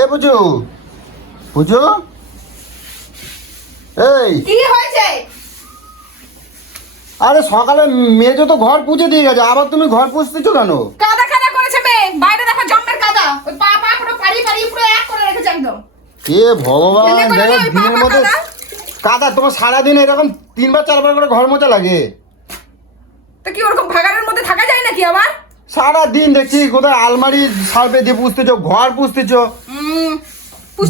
এ বুঝু বুঝু, এই কি হয়েছে? আরে সকালে মেজো তো ঘর পুজো দিয়ে গেছে, আবার তুমি ঘর পুজতেছো কেন? কাদা কাদা করেছে মেয়ে, বাইরে দেখো জম্মের কাদা, ওই পা পা পুরো পাড়ি পাড়ি পুরো এক করে রেখেছে একদম। এ ভগবান, এমনি করে দেখো ওই পা দিনের পা মধ্যে কাদা? কাদা, তোমার সারাদিন এরকম 3-4 বার করে ঘর মোছা লাগে? তো কি ওরকম ভাগাড়ের মধ্যে থাকা যায় নাকি আবার? সারাদিন দেখছি কোথায় আলমারি সার্পে দিয়ে পুষতেছো, ঘর পুষতেছো,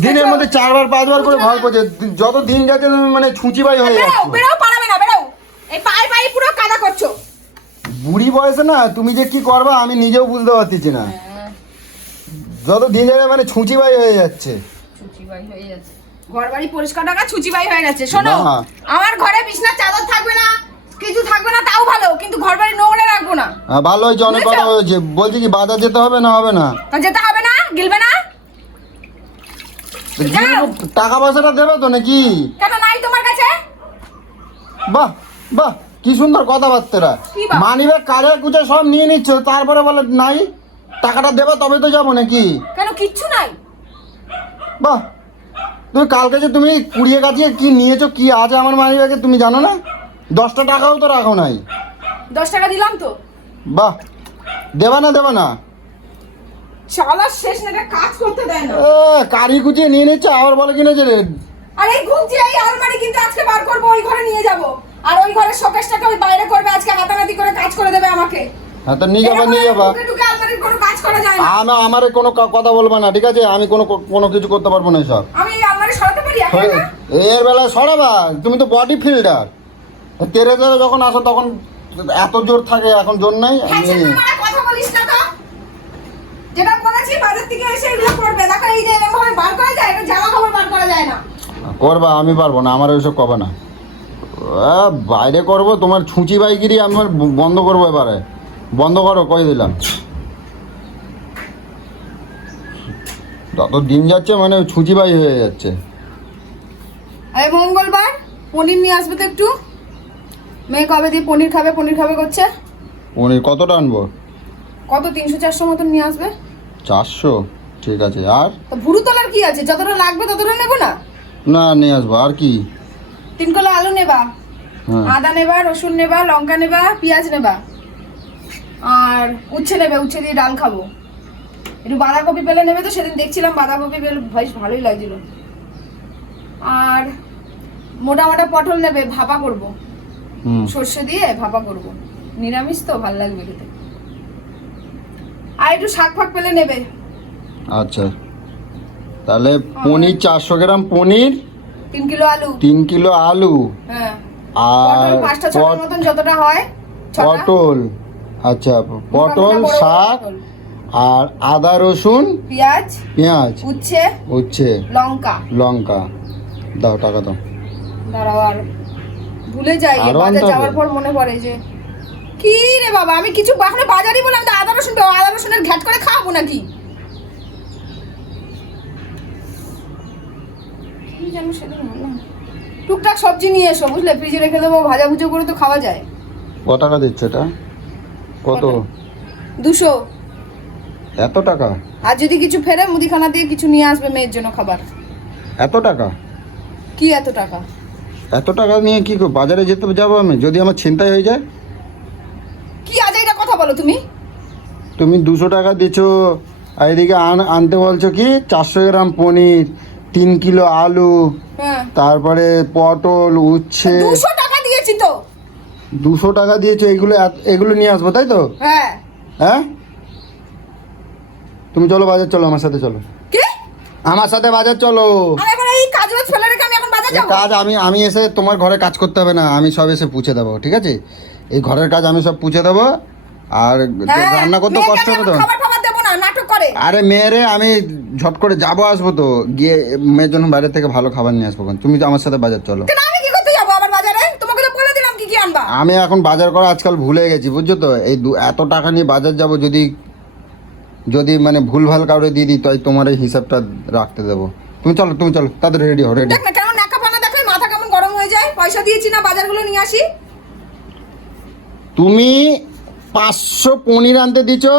দিনের মধ্যে 4-5 বার করে ঘর পোছে। যত দিন যাচ্ছে তুমি মানে ছুঁচিবাই হয়ে বেরো যাচ্ছ। বেরো, পালাবে না, বেরো। এই পায়ে পায়ে পুরো কাদা করছো। বুড়ি বয়সে না তুমি যে কি করবা আমি নিজেও বুঝতে পারতেছি না। যত দিন যাবে মানে ছুঁচিবাই হয়ে যাচ্ছে। ছুচিবাই হয়ে যাচ্ছে, ঘর বাড়ি পরিষ্কার রাখা ছুচিবাই হয়ে যাচ্ছে। শোনো, না। আমার ঘরে বিছনার চাদর থাকবে না, কিছু থাকবে না, তাও ভালো, কিন্তু ঘর বাড়ি নোংরা রাখবো না। ভালো হয়েছে, অনেক কথা হয়েছে। বলছি কি বাজার যেতে হবে না হবে না? তা যেতে হবে না, গিলবে না? যাও। টাকা পয়সাটা দেবে তো নাকি? কেন নাই তোমার কাছে? বাহ বাহ, কি সুন্দর কথাবার্তা। কি বাহ? মানিব্যাগ কারে কুচে সব নিয়ে নিচ্ছ, তারপরে বলে নাই, টাকাটা দেবে তবে তো যাবো নাকি? কেন কিচ্ছু নাই? বাহ, তুমি কালকে যে তুমি কুড়িয়ে কাটিয়ে কি নিয়েছো, কি আছে আমার মানিব্যাগে তুমি জানো না? 10টা টাকাও তো রাখো নাই। 10 টাকা দিলাম তো। বাহ, দেবা না দেবা না? শালার শেষ না, এটা কাজ করতে দেয় না। কারি কুচিয়ে নিয়ে নিচ্ছে, আবার বলে কিনা যে আর এই ঘুমছি এই আলমারি কিন্তু আজকে বার করবো, ওই ঘরে নিয়ে যাব। আর ওই ঘরের শোকেসটাকে ওই বাইরে করবে, আজকে হাতাহাতি করে কাজ করে দেবে আমাকে। হ্যাঁ তো নিয়ে যাবা নিয়ে যাবা। টুকে টুকে আলমারির কোনো কাজ করা যায় না। আমারে কোনো কথা বলবা না, ঠিক আছে? আমি কোনো কিছু করতে পারবো না সব। আমি এই আলমারি সরাতে পারি এখন না? এর বেলায় সরাবা, তুমি তো বডি ফিল্ডার। তেরে তেরে যখন আসো তখন এত জোর থাকে, এখন জোর নাই। হ্যাঁ, সে তোমার কথা বলিস না তো। যেটা বলেছি বাজার থেকে এসে এগুলো করবে। দেখো এই যে এরকম ভাবে বার করা যায়, এটা জামা কাপড় বার করা যায় না। করবা, আমি পারবো না, আমার ওইসব কবে না। বাইরে করবো, তোমার ছুঁচি বাইগিরি আমার বন্ধ করবো এবারে। বন্ধ করো, কই দিলাম। যত দিন যাচ্ছে মানে ছুঁচি বাই হয়ে যাচ্ছে। এই মঙ্গলবার পনির নিয়ে আসবে তো একটু। মেয়ে কবে দিয়ে পনির খাবে করছে। পনির কতটা আনবো? কত 300-400 মতন নিয়ে আসবে। 400? ঠিক আছে। আর তো ভুরু তোলার কি আছে, যতটা লাগবে ততটা নেবো না? না নিয়ে আসবো। আর কি? 3 কিলো আলু নেবা, হ্যাঁ। আদা নেবা, রসুন নেবা, লঙ্কা নেবা, পেঁয়াজ নেবা, আর উচ্ছে নেবে, উচ্ছে দিয়ে ডাল খাবো। একটু বাঁধাকপি পেলে নেবে তো, সেদিন দেখছিলাম বাঁধাকপি পেলে বেশ ভালোই লাগছিল। আর মোটা মোটা পটল নেবে, ভাপা করব, সর্ষে দিয়ে ভাপা করব, নিরামিষ তো ভালো লাগবে খেতে। আর একটু শাক ফাক পেলে নেবে। আচ্ছা, তাহলে পনির 400 গ্রাম পনির, 3 কিলো আলু, 3 কিলো আলু, হ্যাঁ, আর পটল 5টা-6টার মতন যতটা হয়, 6টা। পটল, আচ্ছা পটল, বড় বড় শাক, পটল। আর আদা রসুন, পেঁয়াজ, উচ্ছে, লঙ্কা। দাও, টাকা দাও। দাঁড়াও, আর ভুলে যাই, আরো বাজার আনতে হবে? যাওয়ার পর মনে পড়ে যে কি রে বাবা, আমি কিছু এখনো বাজারই বললাম তো, আদা রসুনের ঘ্যাট করে খাওয়াবো নাকি? কি জানো সেদিন বললাম, টুকটাক সবজি নিয়ে এসো, বুঝলে, ফ্রিজে রেখে দেবো, ভাজা ভুজো করে তো খাওয়া যায়। কত টাকা দিচ্ছে এটা? কত? 200। এত টাকা? আর যদি কিছু ফেরে মুদিখানা দিয়ে কিছু নিয়ে আসবে মেয়ের জন্য খাবার। এত টাকা? কি এত টাকা? এত টাকা নিয়ে কি বাজারে যেতে যাবো আমি, যদি আমার ছিনতাই হয়ে যায়? কি আজাইরা কথা বলো তুমি? তুমি 200 টাকা দিছো, আর এদিকে আনতে বলছো কি 400 গ্রাম পনির, 3 কিলো আলু, হ্যাঁ, তারপরে পটল, উচ্ছে। 200 টাকা দিয়েছি তো। 200 টাকা দিয়েছো, এগুলো নিয়ে আসবো তাই তো? হ্যাঁ। হ্যাঁ, তুমি চলো বাজার, চলো আমার সাথে, চলো কি? আমার সাথে বাজার চলো। আমি এখন এই কাজ ফেলে রেখে আমি এখন বাজার এই যাবো? কাজ আমি এসে তোমার ঘরে কাজ করতে হবে না, আমি সব এসে পুছে দেবো, ঠিক আছে? এই ঘরের কাজ আমি সব পুছে দেবো, আর হ্যাঁ, রান্না করতে মেয়েকে কষ্ট আমি হবে তো। এখন খাবার টাবার দেবো না, নাটক করে। আরে মেয়েরে আমি ঝট করে যাবো, আসবো তো, গিয়ে মেয়ের জন্য বাইরে থেকে ভালো খাবার নিয়ে আসবো। তুমি তো আমার সাথে বাজার চলো। কেন আমি কি করতে যাবো আবার বাজারে? তোমাকে তো বলে দিলাম কি কি আনবা। আমি এখন বাজার করা আজকাল ভুলে গেছি, বুঝছো তো? এই এত টাকা নিয়ে বাজার যাব, যদি মানে ভুলভাল কাউরে দিয়ে দিই, তাই তোমার এই হিসাবটা রাখতে দেবো। তুমি চলো তাদের রেডি হও, রেডি। দেখ না কেমন নাকা পানা দেখায়, মাথা কেমন গরম হয়ে যায়। পয়সা দিয়েছি না, বাজারগুলো নিয়ে আসি। তুমি 500 পনির আনতে দিছো,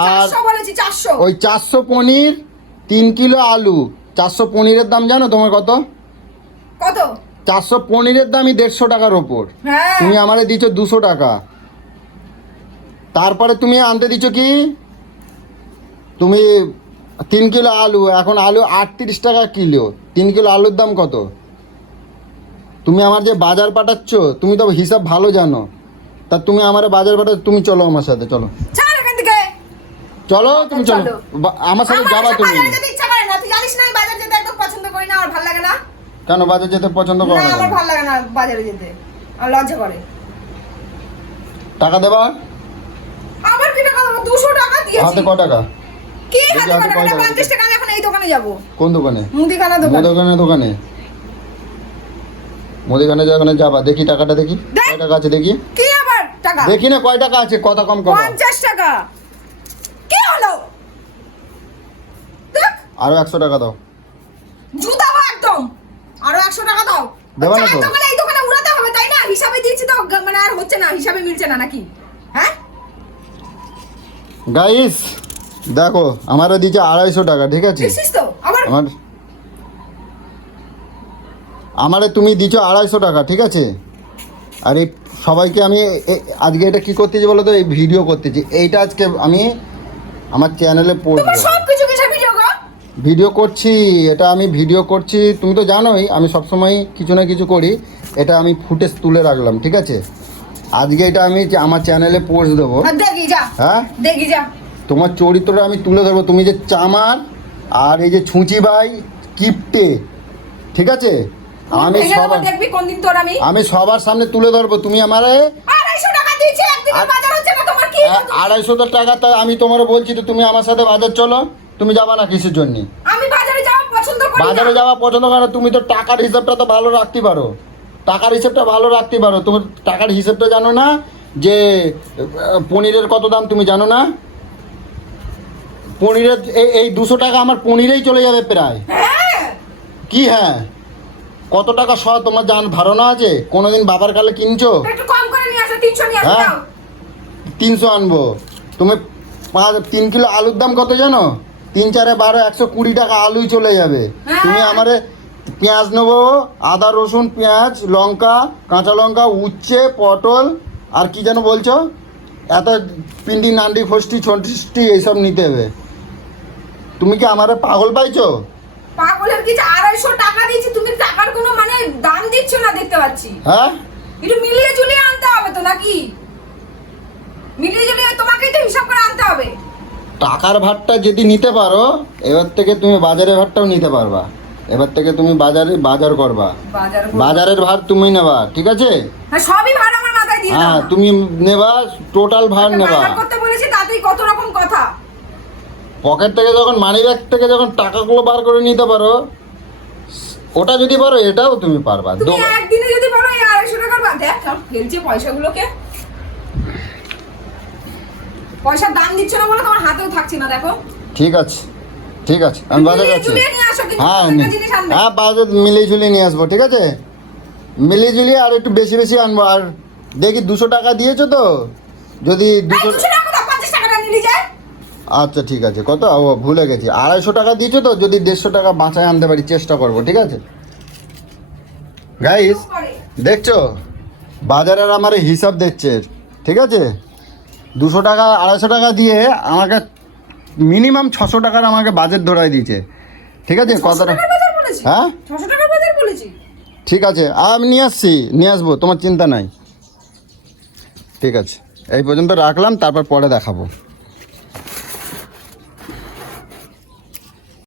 আর 400 বলেছি, 400। ওই 400 পনির, 3 কিলো আলু, 400 পনিরের দাম জানো তোমার কত? কত? 400 পনিরের দামই 150 টাকার ওপর। হ্যাঁ তুমি আমারে দিচ্ছ 200 টাকা। তারপরে তুমি আনতে দিচ্ছ কি, তুমি 3 কিলো আলু, এখন আলু 38 টাকা কিলো। 3 কিলো আলুর দাম কত? তুমি আমার যে বাজার পাঠাচ্ছ, তুমি তো হিসাব ভালো জানো, তা তুমি আমার বাজার পাঠাচ্ছ, তুমি চলো আমার সাথে, চলো ছাড় এখান থেকে। চলো তুমি চলো চলো। আমার সাথে যাবা তুমি। বাজারে যেতে ইচ্ছা করে না, তুই জানিস না আমি বাজার যেতে একদম পছন্দ করি না, আমার ভালো লাগে না। কেন বাজার যেতে পছন্দ করো না না আমার কেন? ভালো লাগে না বাজারে যেতে, আমার লজ্জা করে। টাকা দেবা? আবার কি টাকা দেবো? 200 টাকা দিয়েছি। হাতে ক টাকা? কি দেখি হাতে হাতে টাকা? কয় টাকা? 50 টাকা। আমি এখন এই দোকানে যাব। কোন দোকানে? মুদিখানা দোকানে। দোকানে মুদিখানা দোকানে যাবা, দেখি টাকাটা দেখি দেখ। কয় টাকা আছে দেখি। কি আবার টাকা? দেখি না কয় টাকা আছে, কথা কম করো। 50 টাকা। কি হলো? দেখ আরো 100 টাকা দাও। জুতা দাও একদম। আরো 100 টাকা দাও। দেবা না তো? চার দোকানে এই দোকানে উড়াতে হবে তাই না? হিসাবে দিয়েছি তো, মানে আর হচ্ছে না, হিসাবে মিলছে না নাকি? হ্যাঁ গাইস দেখো, আমারও দিচ্ছে 250 টাকা, ঠিক আছে? দেখছিস তো আবার আমারে তুমি দিচ্ছ 250 টাকা, ঠিক আছে? আর এই সবাইকে আমি আজকে এটা কি করতেছি বলো তো, এই ভিডিও করতেছি। এইটা আজকে আমি আমার চ্যানেলে পোস্ট তোমার সব কিছু কিসের ভিডিও গো? ভিডিও করছি, এটা আমি ভিডিও করছি, তুমি তো জানোই আমি সবসময় কিছু না কিছু করি। এটা আমি ফুটেজ তুলে রাখলাম, ঠিক আছে? আজকে এটা আমি আমার চ্যানেলে পোস্ট দেবো। দেখি যা, হ্যাঁ দেখি যা। তোমার চরিত্রটা আমি তুলে ধরবো, তুমি যে চামার আর এই যে ছুঁচি ভাই কিপটে, ঠিক আছে? আমি ভেঙে দেবো, সবার দেখবি কোনদিন তোর আমি সবার সামনে তুলে ধরবো। তুমি আমারে 250 টাকা দিয়েছি, একদিনের আর- বাজার হচ্ছে না তোমার কি? 250 টাকা, তো আমি তোমার বলছি তো তুমি আমার সাথে বাজার চলো। তুমি যাবা না কিসের জন্য? আমি বাজারে যাওয়া পছন্দ করি না। বাজারে যাওয়া পছন্দ করো, তুমি তো টাকার হিসাবটা তো ভালো রাখতে পারো। টাকার হিসাবটা ভালো রাখতে পারো, তোমার টাকার হিসাবটা জানো না? যে পনিরের কত দাম তুমি জানো না? পনিরের এই 200 টাকা আমার পনিরেই চলে যাবে প্রায়। হ্যাঁ কি হ্যাঁ? কত টাকা তোমার ধারণা আছে? কোনোদিন বাবার কালে কিনছো? একটু কম করে নিয়ে আসো, 300 নিয়ে আসো। হ্যাঁ? দাও। 300 আনবো। তুমি 3 কিলো আলুর দাম কত জানো? 3 4 12 120 টাকা আলুই চলে যাবে। হ্যাঁ। তুমি আমারে পেঁয়াজ নেবো, আদা রসুন পেঁয়াজ লঙ্কা কাঁচা লঙ্কা উচ্ছে পটল আর কি যেন বলছো, এত পিন্ডি নান্ডি ফষ্টি ছষ্টি এইসব নিতে হবে। তুমি কি আমারে পাগল পাইছো? পাগলের কিছু 250 টাকা দিয়েছি, তুমি টাকার কোনো মানে দাম দিচ্ছ না দেখতে পাচ্ছি। হ্যাঁ একটু মিলিয়ে ঝুলিয়ে আনতে হবে তো নাকি? মিলিয়ে ঝুলিয়ে তোমাকেই তো হিসাব করে আনতে হবে। টাকার ভাতটা যদি নিতে পারো, এবার থেকে তুমি বাজারের ভাতটাও নিতে পারবা। এবার থেকে তুমি বাজার করবা, বাজারের ভার তুমি নেবা, ঠিক আছে? হ্যাঁ সবই ভার আমার মাথায় দিয়ে দাও। হ্যাঁ তুমি নেবা, টোটাল ভার নেবা। বাজার করতে বলেছি তাতেই কত রকম কথা। পকেট থেকে যখন মানি ব্যাগ থেকে যখন টাকাগুলো বার করে নিতে পারো, ওটা যদি পারো এটাও তুমি পারবা। তুমি একদিনে যদি বলো এই 250 টাকার বাদ, দেখ সব ফেলছে পয়সাগুলোকে। পয়সার দাম দিচ্ছ না বলে তোমার হাতেও থাকছে না, দেখো। ঠিক আছে ঠিক আছে, আমি বাজার মিলিয়ে যাচ্ছি। ঝুলিয়ে নিয়ে আসো, কিন্তু হ্যাঁ প্রত্যেকটা জিনিস আনবে। হ্যাঁ বাজার মিলিয়ে ঝুলিয়ে নিয়ে আসবো, ঠিক আছে? মিলিয়ে ঝুলিয়ে আর একটু বেশি বেশি আনবো। আর দেখি 200 টাকা দিয়েছো তো? যদি এই 200 200 টাকা দাও, 50 টাকাটা নিয়ে যায়। আচ্ছা ঠিক আছে, কত ও ভুলে গেছি, 250 টাকা দিয়েছো তো? যদি 150 টাকা বাঁচায় আনতে পারি চেষ্টা করবো, ঠিক আছে? গাইস দেখছো, বাজারের আমার হিসাব দেখছে, ঠিক আছে? 200 টাকা 250 টাকা দিয়ে আমাকে মিনিমাম 600 টাকার আমাকে বাজেট ধরাই দিয়েছে, ঠিক আছে? 600 কথাটা টাকার বাজার বলেছি? হ্যাঁ 600 টাকার বাজার বলেছি? ঠিক আছে, আমি নিয়ে আসবো, তোমার চিন্তা নাই। ঠিক আছে, এই পর্যন্ত রাখলাম, তারপর পরে দেখাবো।